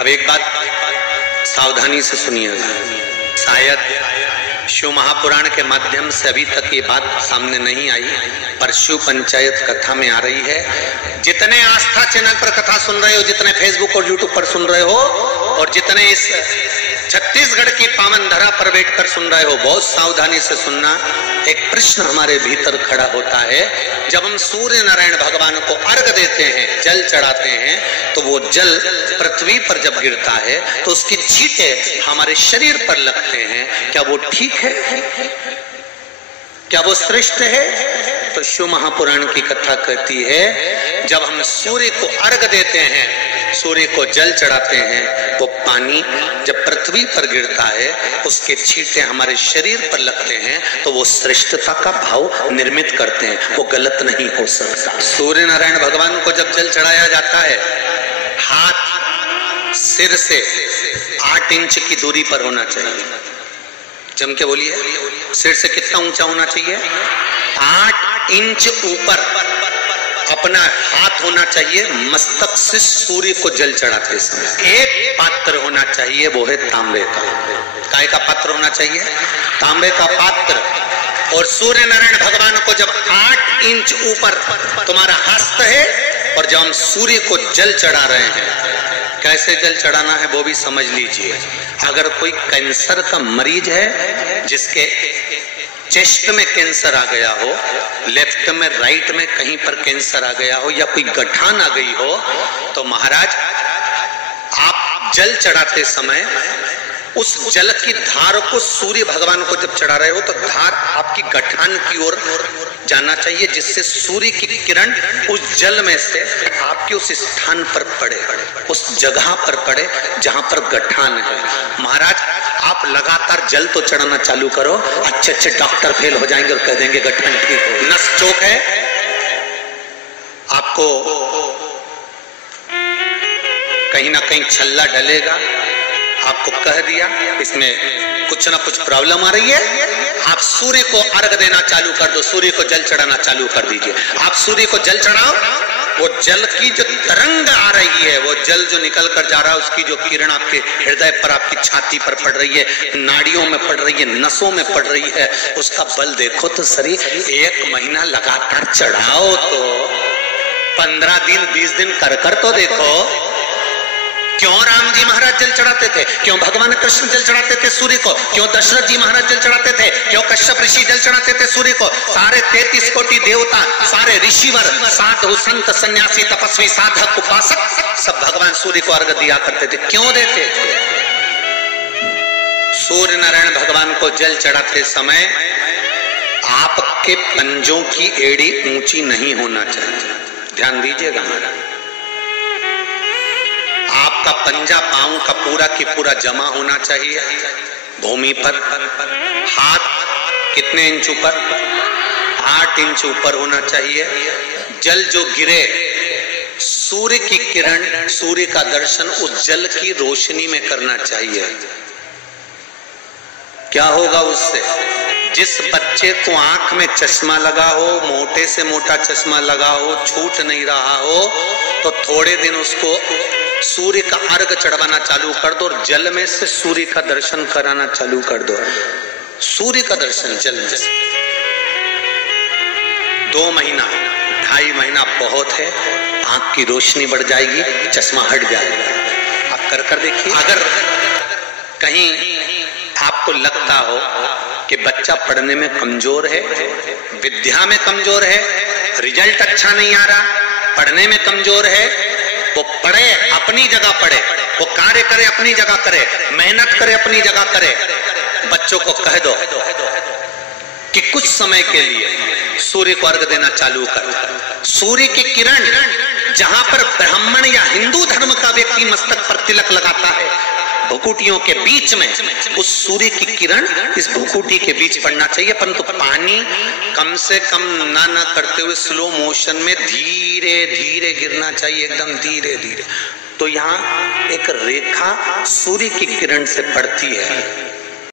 अब एक बात सावधानी से सुनिएगा, शायद शिव महापुराण के माध्यम से अभी तक ये बात सामने नहीं आई, पर शिव पंचायत कथा में आ रही है। जितने आस्था चैनल पर कथा सुन रहे हो, जितने फेसबुक और यूट्यूब पर सुन रहे हो, और जितने इस छत्तीसगढ़ की पावन धरा पर बैठकर सुन रहे हो, बहुत सावधानी से सुनना। एक प्रश्न हमारे भीतर खड़ा होता है, जब हम सूर्य नारायण भगवान को अर्घ देते हैं, जल चढ़ाते हैं, तो वो जल पृथ्वी पर जब गिरता है तो उसकी छींटे हमारे शरीर पर लगते हैं, क्या वो ठीक है? क्या वो श्रेष्ठ है? तो शिव महापुराण की कथा कहती है, जब हम सूर्य को अर्घ देते हैं, सूर्य को जल चढ़ाते हैं, वो पानी जब पृथ्वी पर गिरता है, उसके छींटे हमारे शरीर पर लगते हैं, तो वो श्रेष्ठता का भाव निर्मित करते हैं, वो गलत नहीं हो सकता। सूर्य नारायण भगवान को जब जल चढ़ाया जाता है, हाथ सिर से 8 इंच की दूरी पर होना चाहिए। जम के बोलिए, सिर से कितना ऊंचा होना चाहिए? 8 इंच ऊपर अपना हाथ होना चाहिए। मस्तक से सूर्य को जल चढ़ाते समय एक पात्र होना चाहिए, वो है तांबे का। काय का पात्र होना चाहिए? तांबे का पात्र। और सूर्य नारायण भगवान को जब 8 इंच ऊपर तुम्हारा हस्त है, और जब हम सूर्य को जल चढ़ा रहे हैं, कैसे जल चढ़ाना है वो भी समझ लीजिए। अगर कोई कैंसर का मरीज है, जिसके चेस्ट में कैंसर आ गया हो, लेफ्ट में राइट में कहीं पर कैंसर आ गया हो, या कोई गठान आ गई हो, तो महाराज आप जल चढ़ाते समय उस जल की धार को सूर्य भगवान को जब चढ़ा रहे हो, तो धार आपकी गठान की ओर जाना चाहिए, जिससे सूर्य की किरण उस जल में से आपके उस स्थान पर पड़े, उस जगह पर पड़े जहां पर गठान है। महाराज आप लगातार जल तो चढ़ाना चालू करो, अच्छे अच्छे डॉक्टर फेल हो जाएंगे और कह देंगे गठान ठीक हो। नस चौक है, आपको कहीं ना कहीं छल्ला डलेगा, आपको कह दिया इसमें कुछ ना कुछ प्रॉब्लम आ रही है, आप सूर्य को अर्घ देना चालू कर दो, सूर्य को जल चढ़ाना चालू कर दीजिए। आप सूर्य को जल चढ़ाओ, वो जल की जो तरंग आ रही है, वो जल जो निकल कर जा रहा है, उसकी जो किरण आपके हृदय पर, आपकी छाती पर पड़ रही है, नाड़ियों में पड़ रही है, नसों में पड़ रही है, उसका बल देखो तो सही। 1 महीना लगातार चढ़ाओ तो 15 दिन 20 दिन कर तो देखो। क्यों राम जी महाराज जल चढ़ाते थे? क्यों भगवान कृष्ण जल चढ़ाते थे सूर्य को? क्यों दशरथ जी महाराज जल चढ़ाते थे? क्यों कश्यप ऋषि जल चढ़ाते थे सूर्य को? सारे 33 कोटि देवता, सारे ऋषिवर, साधु संत सन्यासी तपस्वी साधक उपासक सब भगवान सूर्य को अर्घ दिया करते थे। क्यों देते थे? सूर्य नारायण भगवान को जल चढ़ाते समय आपके पंजों की एड़ी ऊंची नहीं होना चाहिए, ध्यान दीजिएगा महाराज। आपका पंजा पांव का पूरा की पूरा जमा होना चाहिए भूमि पर। हाथ कितने इंच ऊपर? 8 इंच ऊपर होना चाहिए। जल जो गिरे, सूर्य की किरण, सूर्य का दर्शन उस जल की रोशनी में करना चाहिए। क्या होगा उससे? जिस बच्चे को आंख में चश्मा लगा हो, मोटे से मोटा चश्मा लगा हो, छूट नहीं रहा हो, तो थोड़े दिन उसको सूर्य का अर्घ चढ़वाना चालू कर दो, और जल में से सूर्य का दर्शन कराना चालू कर दो। सूर्य का दर्शन जल में से 2 महीना 2.5 महीना बहुत है, आंख की रोशनी बढ़ जाएगी, चश्मा हट जाएगा। आप कर देखिए। अगर कहीं आपको लगता हो कि बच्चा पढ़ने में कमजोर है, विद्या में कमजोर है, रिजल्ट अच्छा नहीं आ रहा, पढ़ने में कमजोर है, वो पढ़े अपनी जगह पढ़े, वो कार्य करे अपनी जगह करे, मेहनत करे अपनी जगह करे। बच्चों को कह दो कि कुछ समय के लिए सूर्य को अर्घ देना चालू कर। सूर्य की किरण जहां पर ब्राह्मण या हिंदू धर्म का व्यक्ति मस्तक पर तिलक लगाता है, भुकुटियों के बीच में उस सूर्य की किरण इस भुकुटी के बीच पड़ना चाहिए, परंतु पानी कम से कम ना करते हुए स्लो मोशन में धीरे धीरे गिरना चाहिए, एकदम धीरे धीरे। तो यहाँ एक रेखा सूर्य की किरण से पड़ती है,